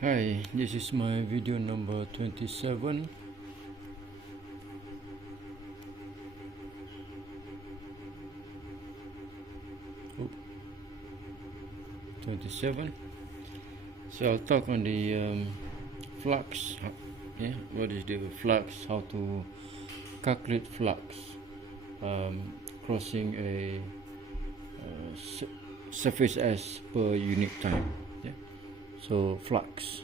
Hi, this is my video number 27. Oh, 27. So I'll talk on the flux. Yeah, what is the flux? How to calculate flux crossing a surface S per unit time. Yeah. So flux.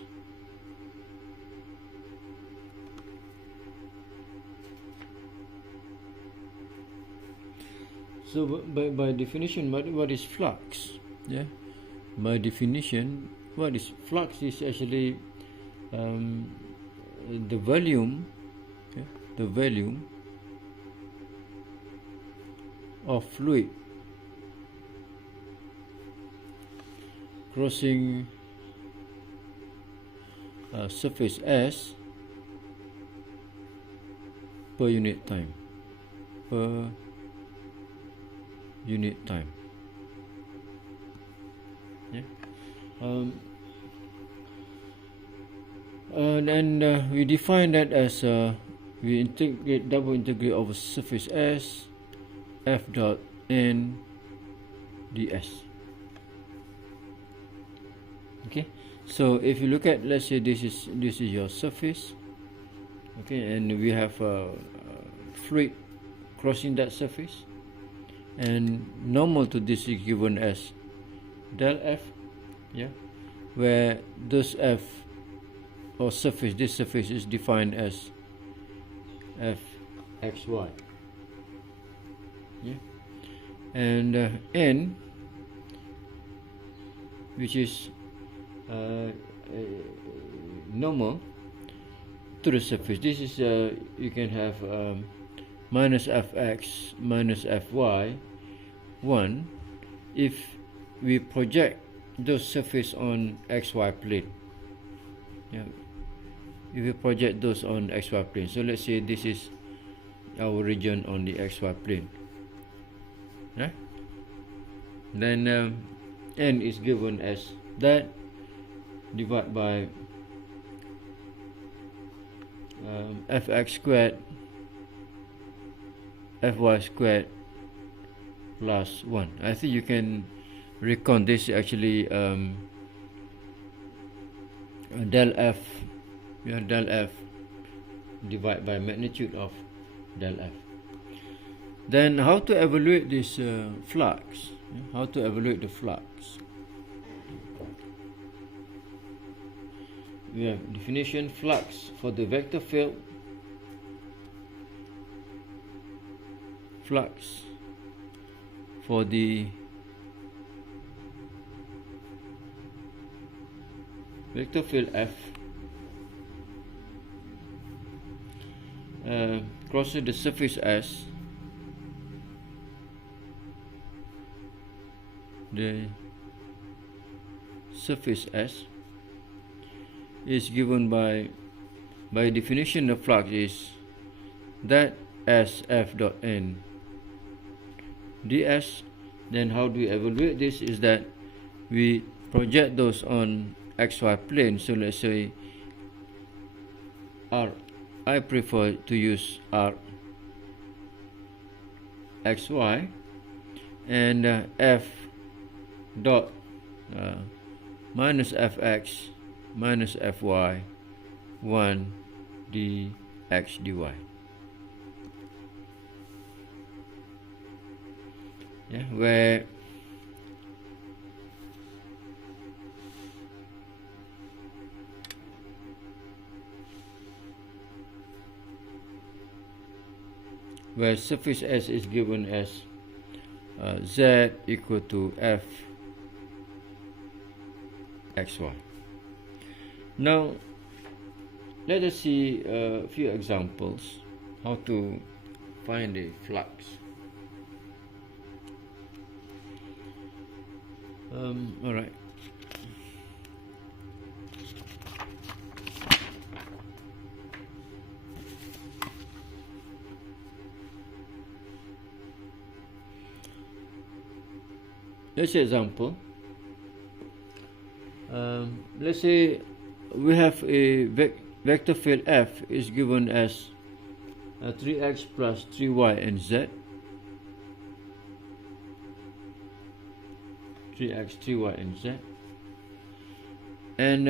So by definition, what is flux? Yeah. By definition, what is flux is actually the volume, okay, the volume of fluid crossing surface S per unit time. Per unit time. Yeah. And we define that as we integrate, double integrate over surface S f dot n ds. Okay, so if you look at, let's say this is your surface, okay, and we have fluid crossing that surface, and normal to this is given as del f, yeah, where this f or surface, this surface is defined as f x y, yeah, and n, which is normal to the surface. This is you can have minus fx minus fy 1 if we project those surface on xy plane. Yeah, if we project those on xy plane. So let's say this is our region on the xy plane. Yeah? Then n is given as that divided by fx squared fy squared plus 1. I think you can recount this actually del f, yeah, del f divided by magnitude of del f. Then how to evaluate this flux? How to evaluate the flux? We have definition: flux for the vector field. Flux for the vector field F crosses the surface S. The surface S is given by definition the flux is that as f dot n ds. Then how do we evaluate this? Is that we project those on xy plane. So let's say r, I prefer to use r xy, and f dot minus fx minus fy 1 dx dy. Yeah, where surface S is given as z equal to f xy. Now let us see a few examples how to find the flux. All right. Let's say example. Let's say we have a vector field F is given as 3x plus 3y and z. 3x, 3y and z. And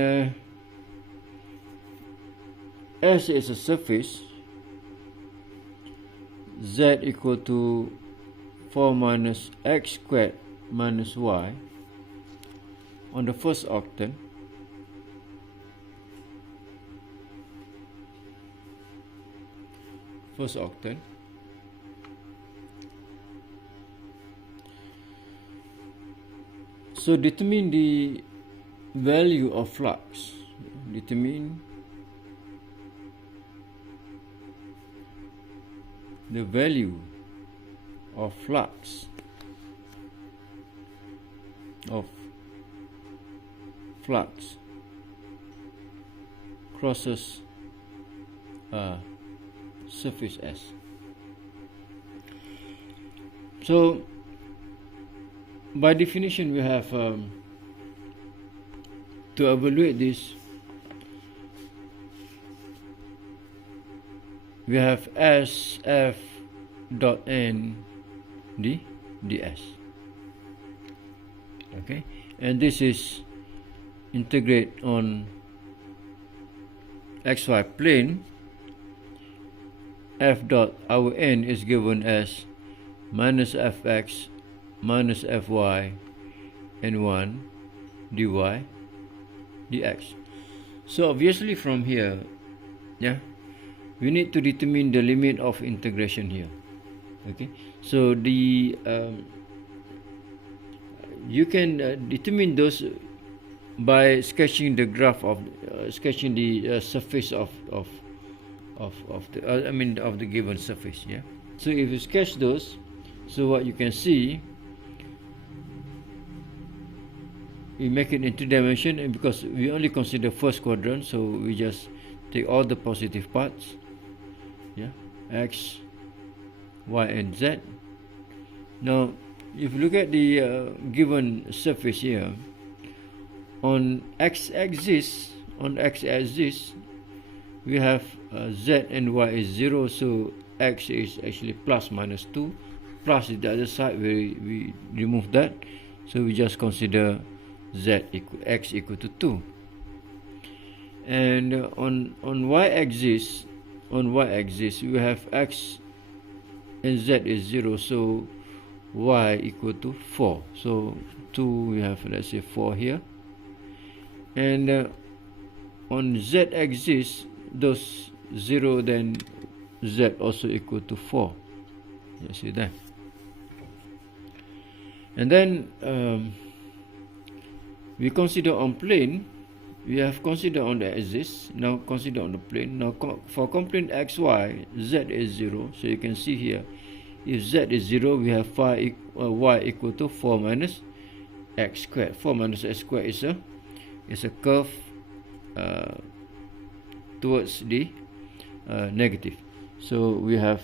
S is a surface. Z equal to 4 minus x squared minus y on the first octant. First octant. So determine the value of flux. Determine the value of flux crosses surface S. So by definition we have to evaluate this, we have SF dot N ds. Okay, and this is integrate on xy plane. F dot our N is given as minus fx minus fy and 1 dy dx. So obviously from here, yeah, we need to determine the limit of integration here. Okay, so the you can determine those by sketching the graph of sketching the surface of the of the given surface. Yeah, so if you sketch those, so what you can see, we make it in 2 dimension, and because we only consider first quadrant, so we just take all the positive parts, yeah, x, y and z. Now if you look at the given surface here, on x-axis we have z and y is 0, so x is actually plus minus 2, plus the other side we remove that, so we just consider x equal to 2. And on y-axis we have x and z is 0, so y equal to 4, so 2 we have, let's say, 4 here. And on z-axis, those 0, then z also equal to 4. You see that? And then we consider on plane. We have considered on the axis. Now consider on the plane. Now for component xy, z is 0. So you can see here, if z is 0, we have y equal to 4 minus x squared. 4 minus x squared is a curve towards the negative. So we have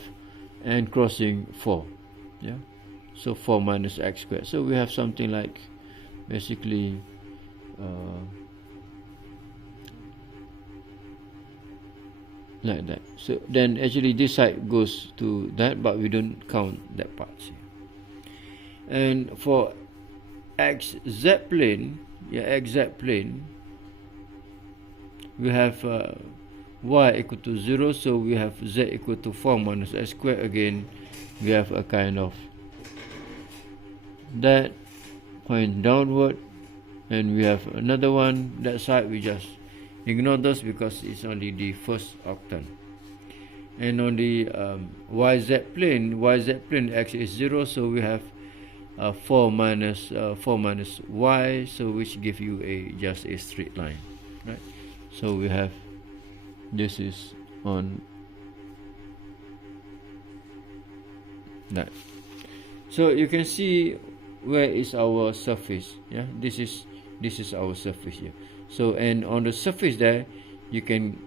n crossing 4. Yeah. So 4 minus x squared. So we have something like basically like that. So then actually this side goes to that, but we don't count that part here. And for xz plane, xz plane, we have y equal to 0, so we have z equal to 4 minus x squared. Again, we have a kind of that point downward, and we have another one that side. We just ignore those because it's only the first octant. And on the yz plane x is 0, so we have 4 minus y, so which give you just a straight line, right? So we have, this is on that. So you can see where is our surface. Yeah, this is our surface here. So, and on the surface there, you can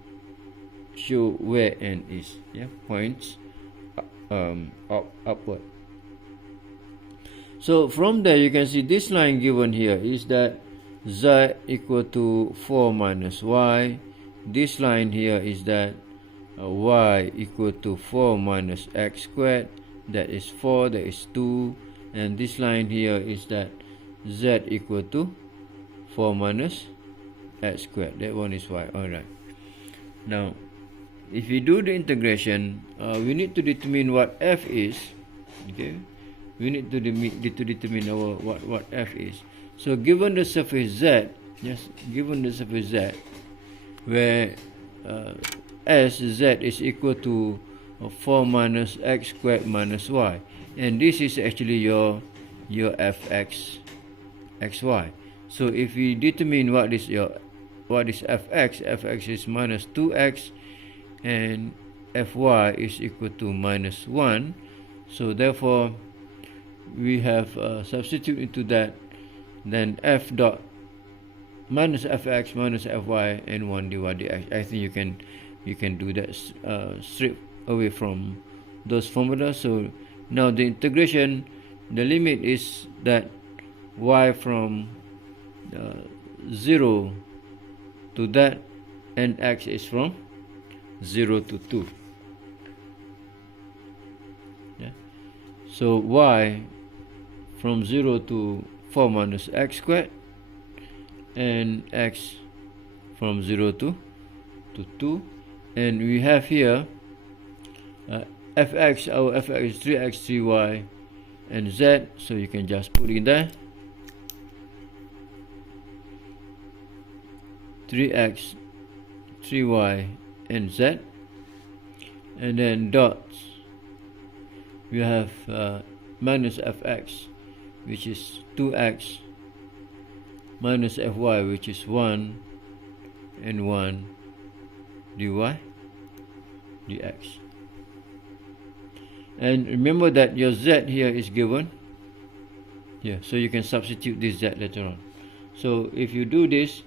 show where n is. Yeah, points upward. So from there you can see this line given here is that z equal to 4 minus y. This line here is that y equal to 4 minus x squared, that is 4, that is 2, and this line here is that z equal to 4 minus x squared, that one is y. Alright, now if we do the integration, we need to determine what f is. Okay, we need to determine what f is. So given the surface z, yes, given the surface z, where z is equal to 4 minus x squared minus y, and this is actually your fx xy. So if we determine what is fx is minus 2x, and fy is equal to minus 1. So therefore we have substitute into that, then f dot minus fx minus fy and 1 dy dx. I think you can do that straight away from those formulas. So now the integration, the limit is that y from 0 to that, and x is from 0 to 2. Yeah. So y from 0 to 4 minus x squared, and x from 0 to 2, and we have here fx, our fx is 3x 3y and z, so you can just put in there 3x 3y and z, and then dots we have minus fx, which is 2x, minus fy, which is 1, and 1 dy dx. And remember that your z here is given here, so you can substitute this z later on. So if you do this,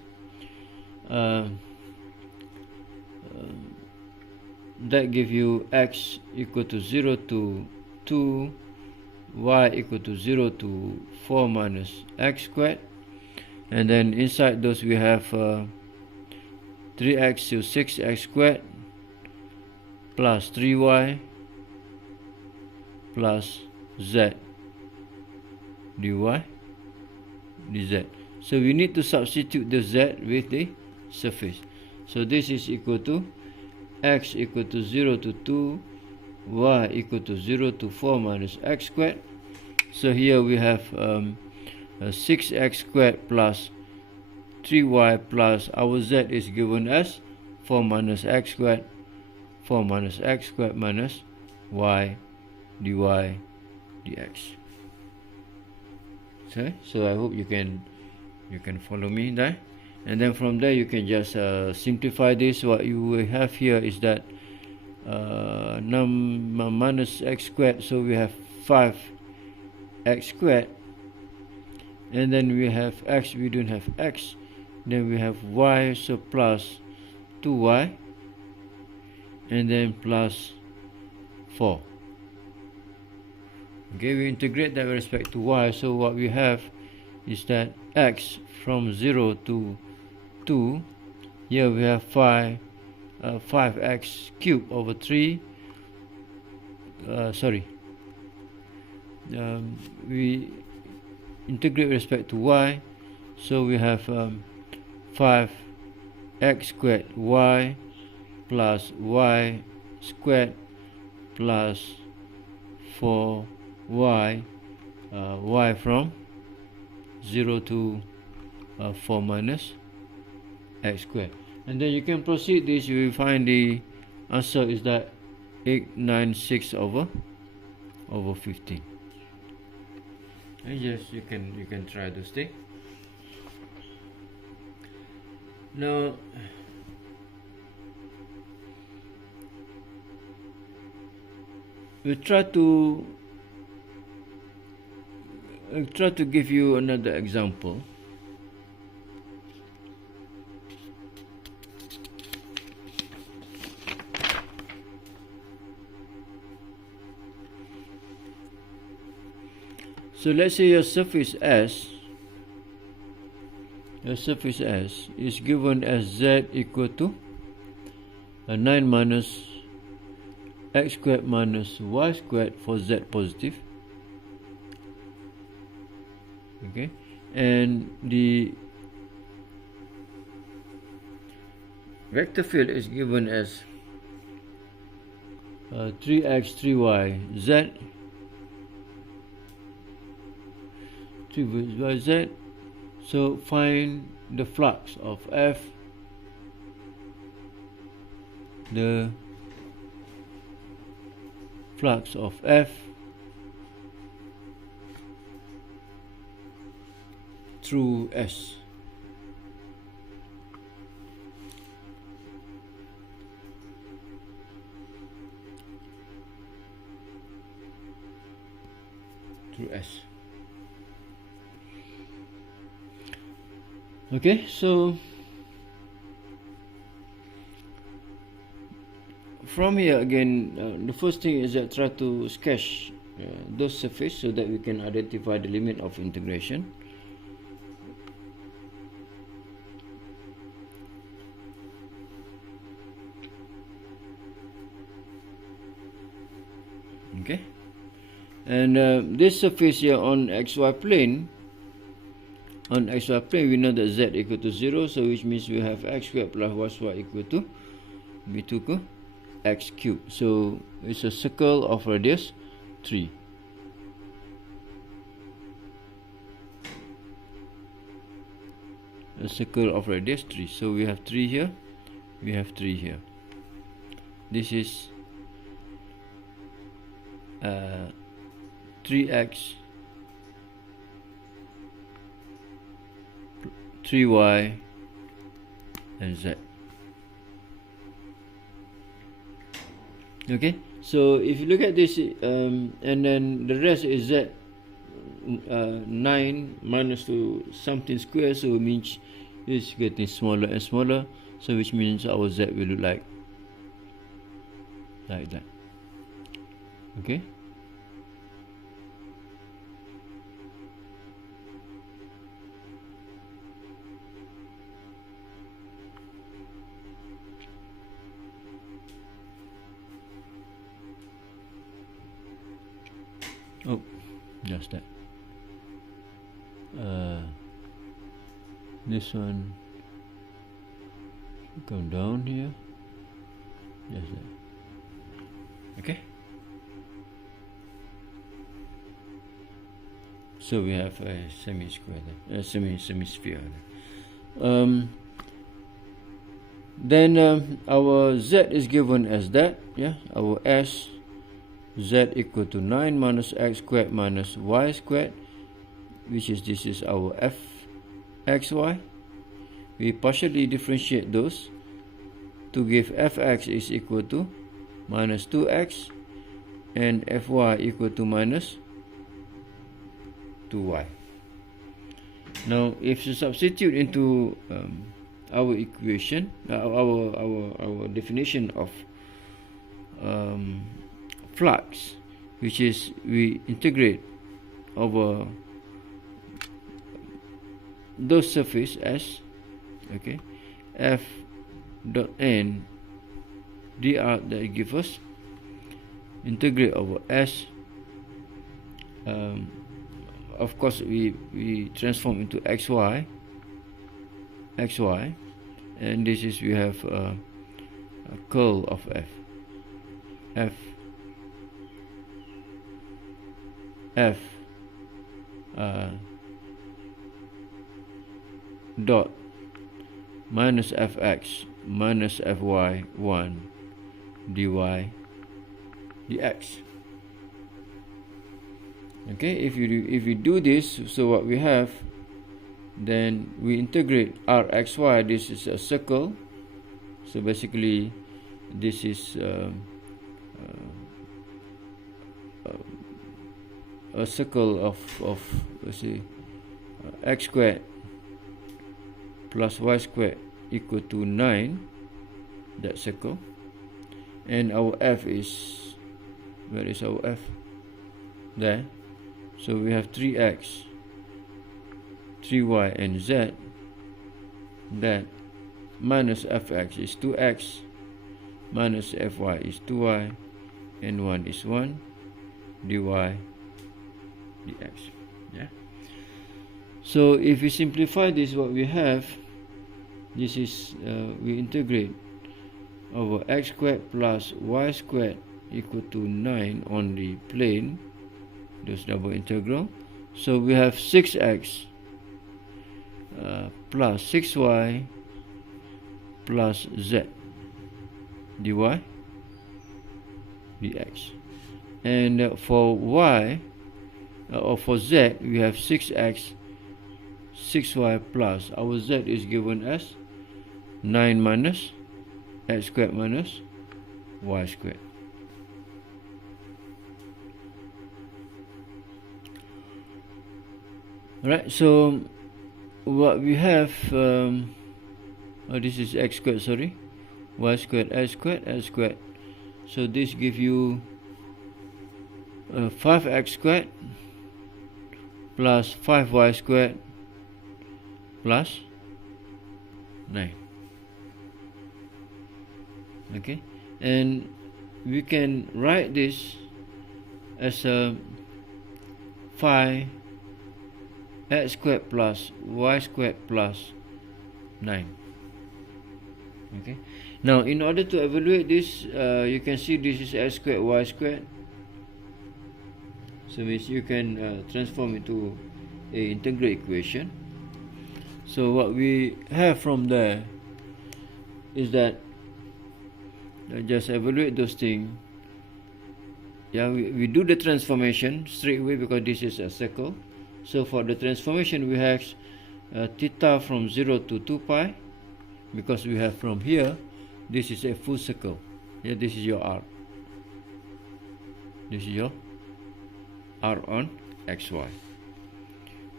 that gives you x equal to 0 to 2, y equal to 0 to 4 minus x squared, and then inside those we have 3x to 6x squared plus 3y plus z dy dz. So we need to substitute the z with the surface. So this is equal to x equal to 0 to 2, y equal to 0 to 4 minus x squared. So here we have 6x squared plus 3y plus our z is given as 4 minus x squared, 4 minus x squared minus y dy dx. Okay, so I hope you can follow me there. And then from there you can just simplify this. What you will have here is that minus x squared, so we have 5x squared, and then we have x, we don't have x, then we have y, so plus 2y, and then plus 4. Okay, we integrate that with respect to y, so what we have is that x from 0 to 2, here we have 5x cubed over 3, we integrate with respect to y, so we have 5x squared y plus y squared plus 4y, y from 0 to 4 minus x squared. And then you can proceed this, you will find the answer is that 896 over 15. And yes, you can try this thing. Now we try to give you another example. So let's say your surface S, the surface S is given as Z equal to 9 minus x squared minus y squared for Z positive. Okay, and the vector field is given as 3x 3y z 3y z. So find the flux of F, the flux of F through S. Through S. Okay, so from here again, the first thing is that try to sketch those surface so that we can identify the limit of integration. Okay, and this surface here on xy plane, we know that z equal to 0, so which means we have x squared plus y equal to b2 x cubed. So it's a circle of radius 3. A circle of radius 3. So we have 3 here, we have 3 here. This is 3x 3y and z. Okay, so if you look at this, and then the rest is z 9 minus to something square, so it means it's getting smaller and smaller, so which means our z will look like that. Okay, oh, just that. This one should come down here, just that. Okay, so we have a semi-square there, semi-sphere there. Then our z is given as that, yeah, our s, z equal to 9 minus x squared minus y squared, which is, this is our f xy. We partially differentiate those to give fx is equal to minus 2x and fy equal to minus 2y. Now if you substitute into our equation, our definition of flux, which is we integrate over those surface S, okay, f dot n dr that give us, integrate over S. Of course we transform into xy, and this is, we have a curl of f dot minus fx minus fy 1 dy dx. Okay, if you do this, so what we have, then we integrate rxy. This is a circle, so basically this is a circle of let's see, x squared plus y squared equal to 9, that circle, and our f is, where is our f? There. So we have 3x 3y and z that minus fx is 2x, minus fy is 2y, and 1 is 1, dy dx. Yeah. So if we simplify this, what we have, this is we integrate over x squared plus y squared equal to 9 on the plane, this double integral. So we have 6x plus 6y plus z dy dx. And for y or for z, we have 6x 6y plus, our z is given as 9 minus x squared minus y squared. Alright, so what we have, this is x squared, sorry, y squared, x squared, x squared. So this gives you 5x squared plus 5y squared plus 9. Okay, and we can write this as a 5 x squared plus y squared plus 9. Okay, now in order to evaluate this, you can see this is x squared y squared, so means you can transform into a integral equation. So what we have from there is that just evaluate those things. Yeah, we do the transformation straight away because this is a circle. So for the transformation, we have theta from 0 to 2 pi, because we have from here, this is a full circle. Yeah, this is your r. This is your r on xy.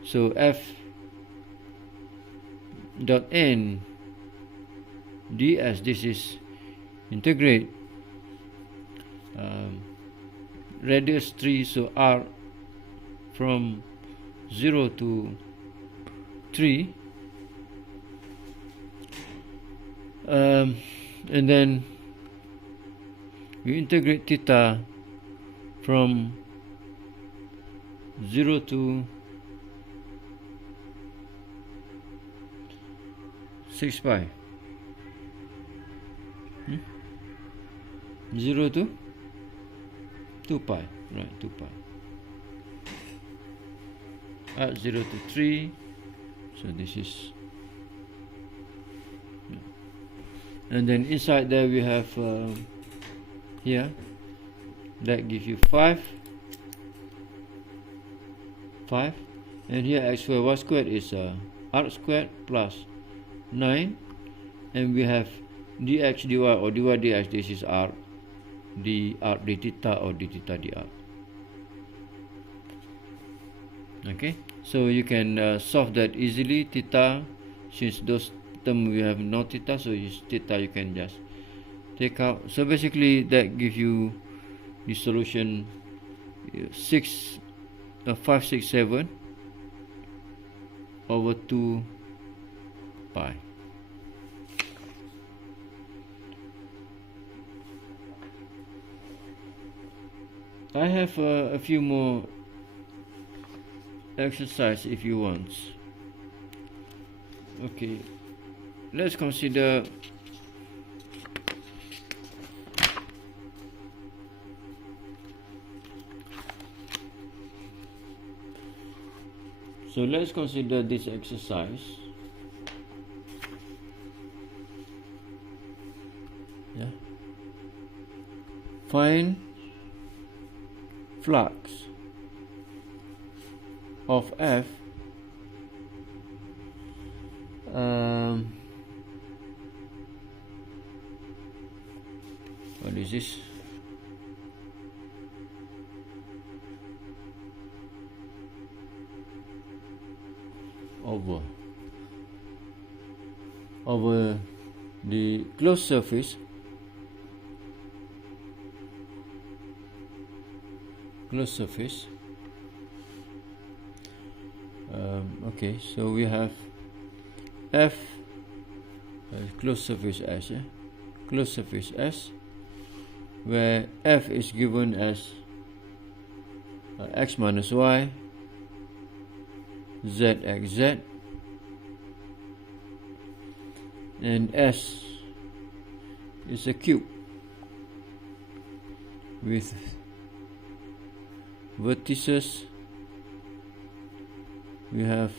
So f dot n ds, this is integrate radius 3, so r from 0 to 3, and then we integrate theta from 0 to 6 pi. 0 to 2 pi, right, 2 pi. At 0 to 3, so this is, and then inside there we have here, that gives you 5, and here x squared y squared is r squared plus 9, and we have dx dy or dy dx, this is r d theta or d theta dr. Okay, so you can solve that easily. Theta, since those terms we have no theta, so use theta, you can just take out. So basically that gives you the solution 567 over 2 pi. I have a few more exercise if you want. Okay, let's consider this exercise. Yeah, find flux of F what is this? Over the closed surface, okay, so we have F closed surface S, closed surface S, where f is given as x minus y, z x z, and S is a cube with vertices. We have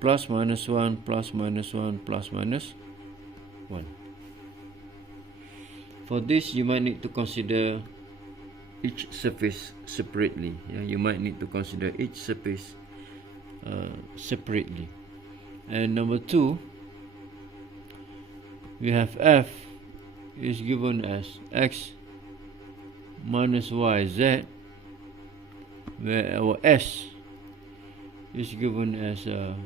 plus minus 1, plus minus 1, plus minus 1. For this, you might need to consider each surface separately. You might need to consider each surface separately. And number 2, we have f is given as x minus y z, where our S is given as a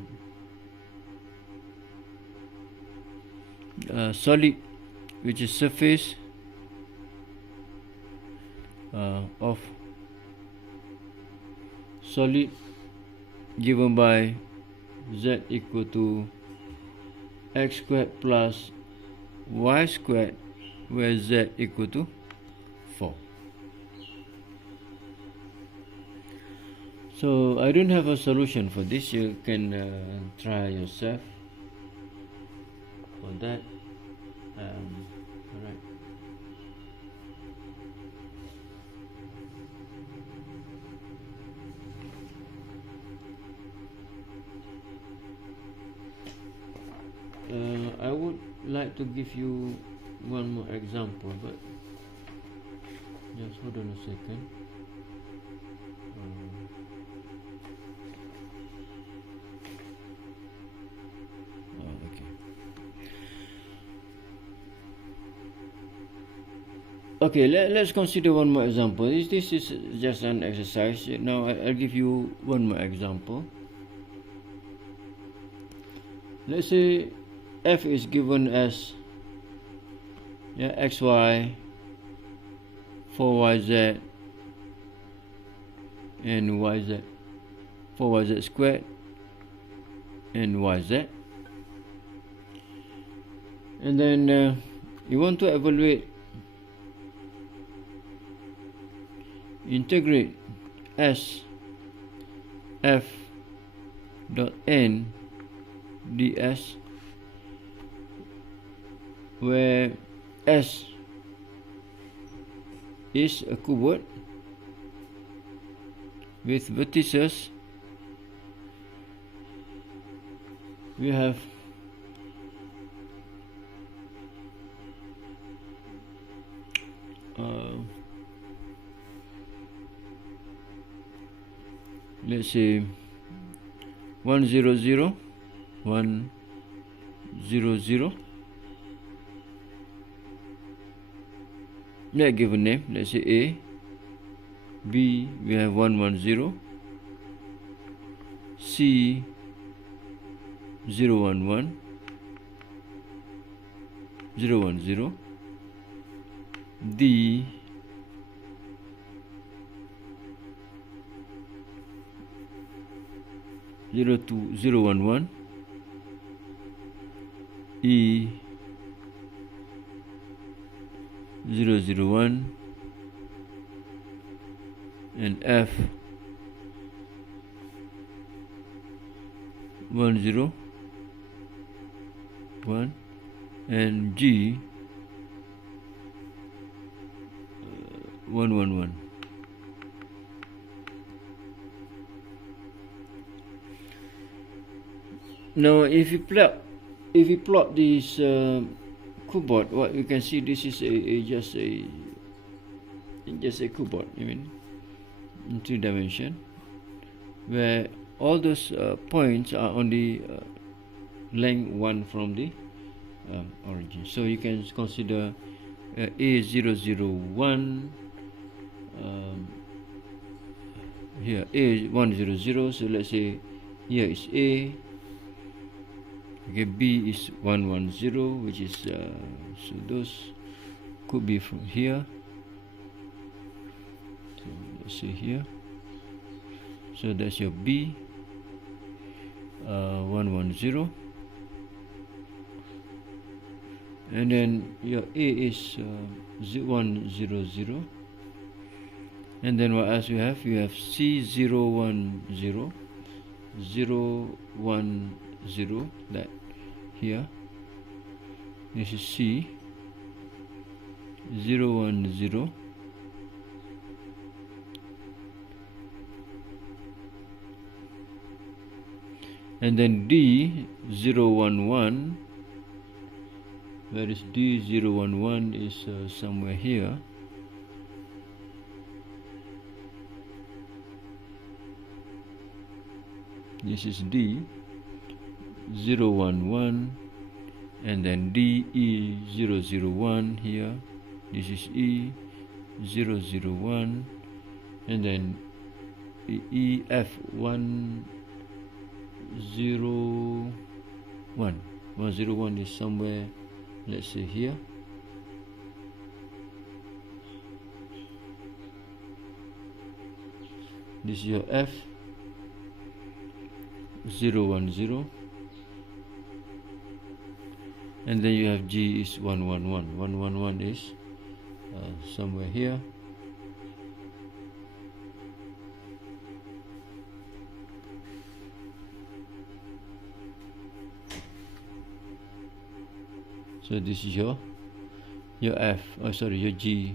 solid, which is surface of solid given by z equal to x squared plus y squared, where z equal to 4. So I don't have a solution for this. You can try yourself for that. Alright. I would like to give you one more example, but just hold on a second. Okay, let's consider one more example. This is just an exercise. Now I'll give you one more example. Let's say f is given as xy, 4yz, and yz, 4yz squared and yz. And then you want to evaluate, integrate s f dot n ds, where S is a cuboid with vertices. We have let's say 1 0 0 1 0 0. Let's give a name. Let's say A. B, we have 1 1 0. C 0 1 1 0 1 0. D 0 2 0 1 1. E 0 0 1, and F 1 0 1, and G 1 1 1. Now, if you plot this cuboid, what you can see, this is just a cuboid, in 3 dimension, where all those points are on the length 1 from the origin. So you can consider A001, here A100. So let's say here is A. Okay, B is 110, which is so those could be from here. So let's say here. So that's your B 110. and then your A is 100, and then what else you have? You have C010, 010, that here. This is C 010, and then D 011. Where is D 011? Is somewhere here. This is D 011, and then DE 001 here. This is E 001, and then EF 101. 101 is somewhere, let's say here. This is your F 010, and then you have G is 111. 111 is somewhere here. So this is your F, your G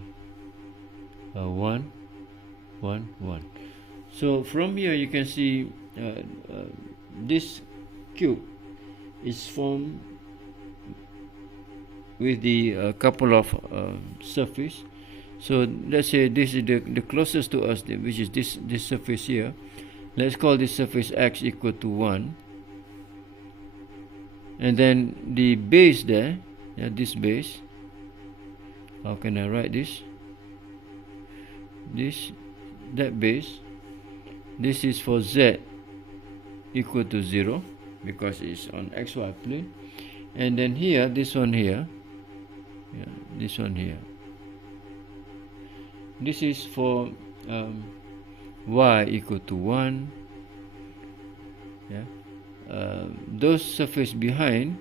111. So from here you can see this cube is formed with the couple of surface. So let's say this is the closest to us, which is this surface here. Let's call this surface X equal to 1, and then the base there, this base, how can I write this? That base, this is for Z equal to 0 because it's on XY plane, and then here, this one here, this one here, this is for Y equal to 1. Those surface behind,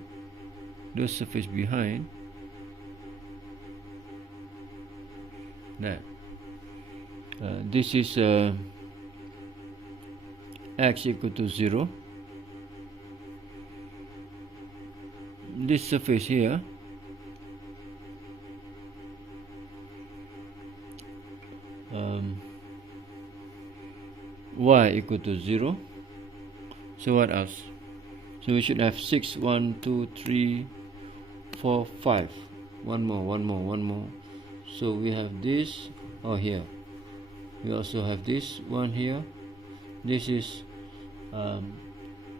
that this is X equal to 0. This surface here, Y equal to 0. So what else? So we should have 6, 1, 2, 3, 4, 5. One more. So we have this here. We also have this one here. This is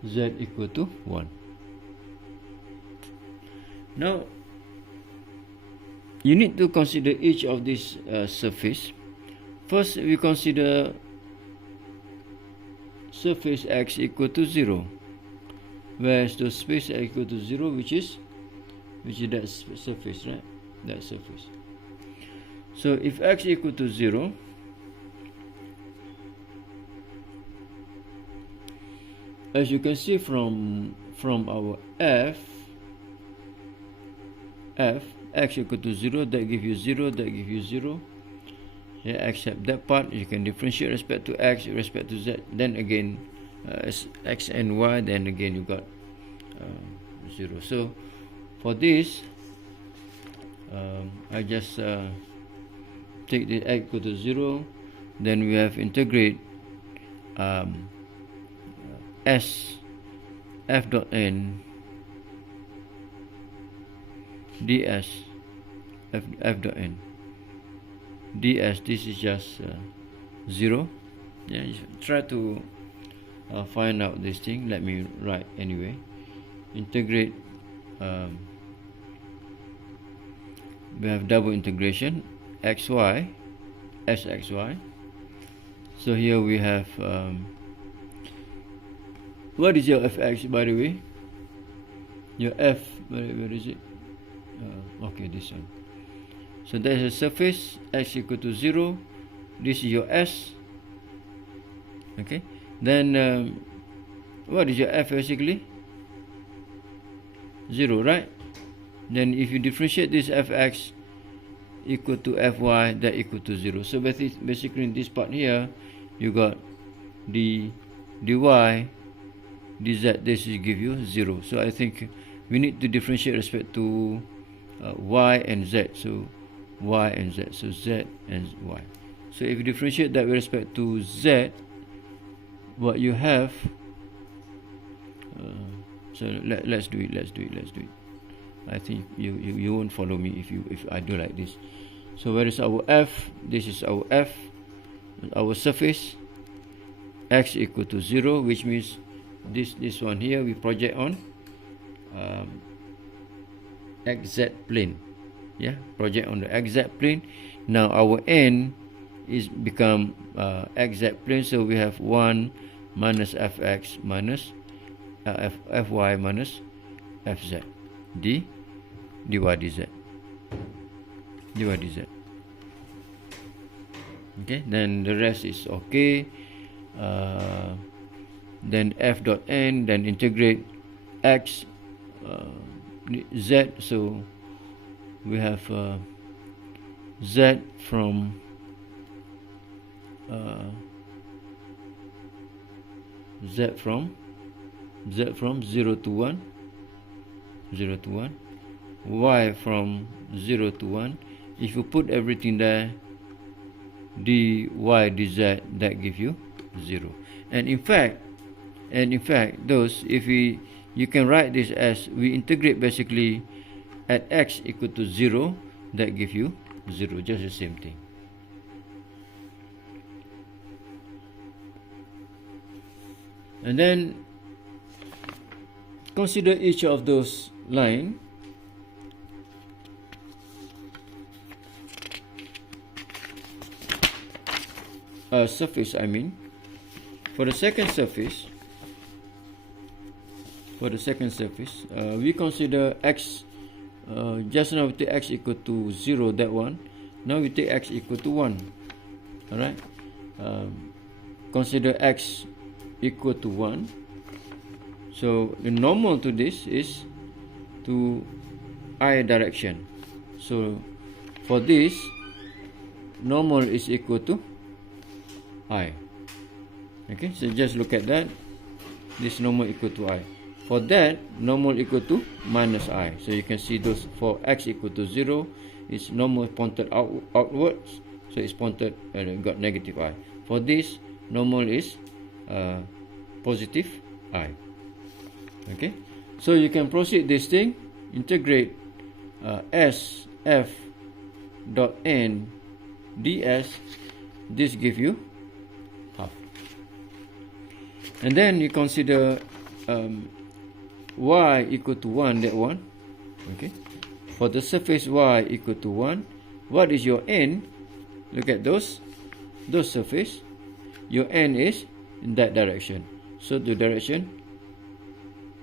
Z equal to 1. Now you need to consider each of these surface. First we consider surface X equal to 0, whereas the space X equal to 0, which is that surface, right? That surface. So if X equal to 0, as you can see from our F X equal to 0, that gives you 0, that gives you 0. Except that part, you can differentiate respect to X, respect to Z. Then again, as X and Y, then again you got 0. So for this, I just take the X equal to 0. Then we have integrate S F dot N ds F dot N ds. This is just 0. You try to find out this thing. Let me write anyway. Integrate, we have double integration xy sxy. So here we have what is your fx, by the way? Your f, where is it? Okay, this one. So there's a surface x equal to 0. This is your s. Okay, then what is your f basically? 0, right? then if you differentiate this fx equal to fy, that equal to 0. So basically in this part here, you got dy, dz, this will give you 0. So I think we need to differentiate respect to y and z. So y and z, so z and y. So if you differentiate that with respect to z, what you have, so let's do it. I think you won't follow me if I do like this. So where is our f? This is our f, our surface, x equal to 0, which means this one here we project on xz plane. Yeah, project on the xz plane. Now our n is become xz plane, so we have 1 minus fx minus fy minus fz dy dz. Okay, then the rest is okay. Then f dot n, then integrate x z, so we have z from 0 to 1, y from 0 to 1. If you put everything there, dy dz, that give you 0. And in fact those, if you can write this as we integrate basically at x equal to 0, that give you 0, just the same thing. And then consider each of those line. Surface, I mean, for the second surface, we consider x. Just now we take x equal to 0, that one. Now we take x equal to 1. All right. Consider x equal to 1. So the normal to this is to I direction. So for this, normal is equal to I. Okay, so just look at that. This normal equal to I. For that, normal equal to minus I. So you can see those, for x equal to 0, it's normal pointed outwards, so it's pointed and got negative I. For this, normal is positive I. Okay, so you can proceed this thing, integrate s f dot n ds, this give you half. And then you consider y equal to 1, that one. Okay, for the surface y equal to 1, what is your n? Look at those surface, your n is in that direction, so the direction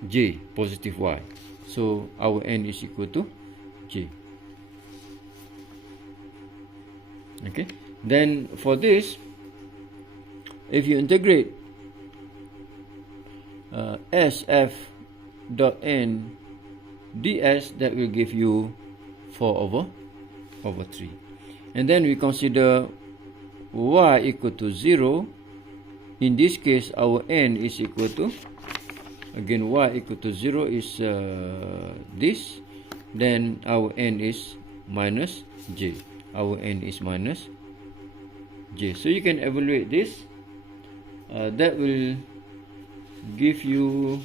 j, positive y, so our n is equal to j. Okay, then for this, if you integrate sf dot n ds, that will give you 4 over 3. And then we consider y equal to 0. In this case, our n is equal to, again, y equal to 0 is this, then our n is minus j. Our n is minus j. So you can evaluate this. That will give you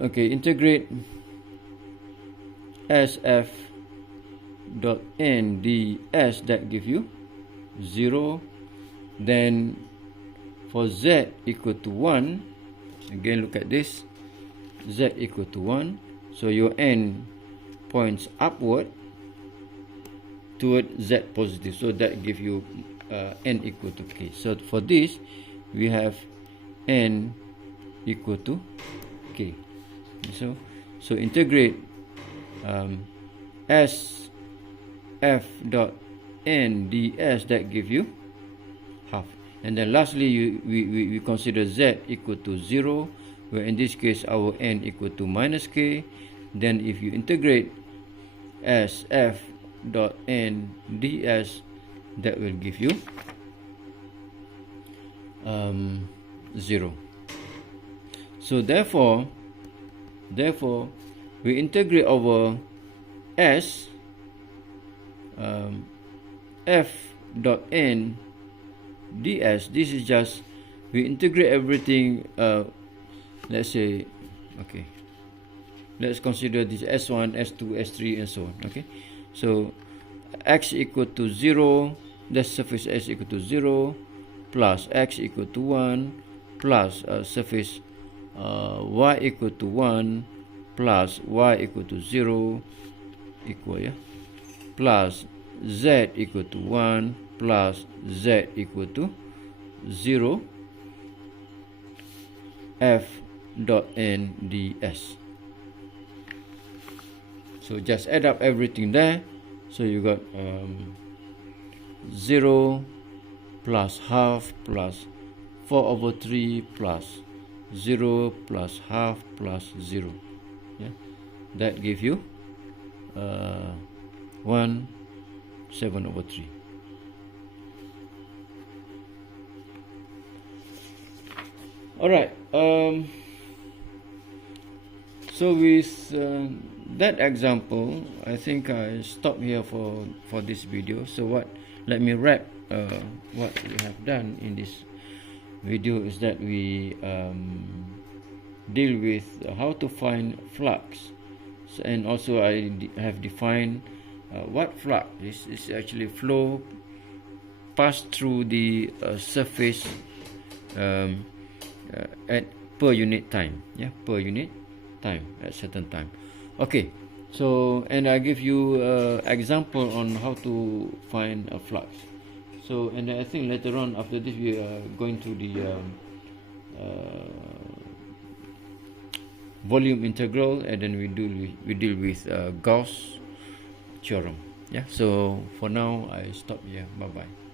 okay, integrate sf dot n ds, that give you 0. Then for z equal to 1, again look at this, z equal to 1, so your n points upward toward z positive, so that give you n equal to k. So for this, we have n equal to k. So integrate s f dot n ds, that give you half. And then lastly, we consider z equal to 0, where in this case our n equal to minus k. Then if you integrate as f dot n ds, that will give you 0. So therefore we integrate over s f dot n ds. This is just, we integrate everything. Let's say, okay, let's consider this s1, s2, s3 and so on. Okay, so x equal to 0, the surface s equal to 0, plus x equal to 1, plus surface y equal to 1, plus y equal to 0, equal, yeah, plus z equal to 1, plus z equal to 0, f dot n ds. So just add up everything there. So you got 0 plus half plus 4/3 plus 0 plus half plus 0. Yeah, that gives you 1/7/3. Alright, so with that example, I think I stop here for this video. So let me wrap what we have done in this video is that we deal with how to find flux. So, and also I have defined what flux is actually flow passed through the surface at per unit time, yeah, per unit time at certain time. Okay, so and I give you example on how to find a flux. So, and I think later on after this we are going to the volume integral, and then we deal with Gauss theorem. Yeah, so for now I stop here. Bye bye.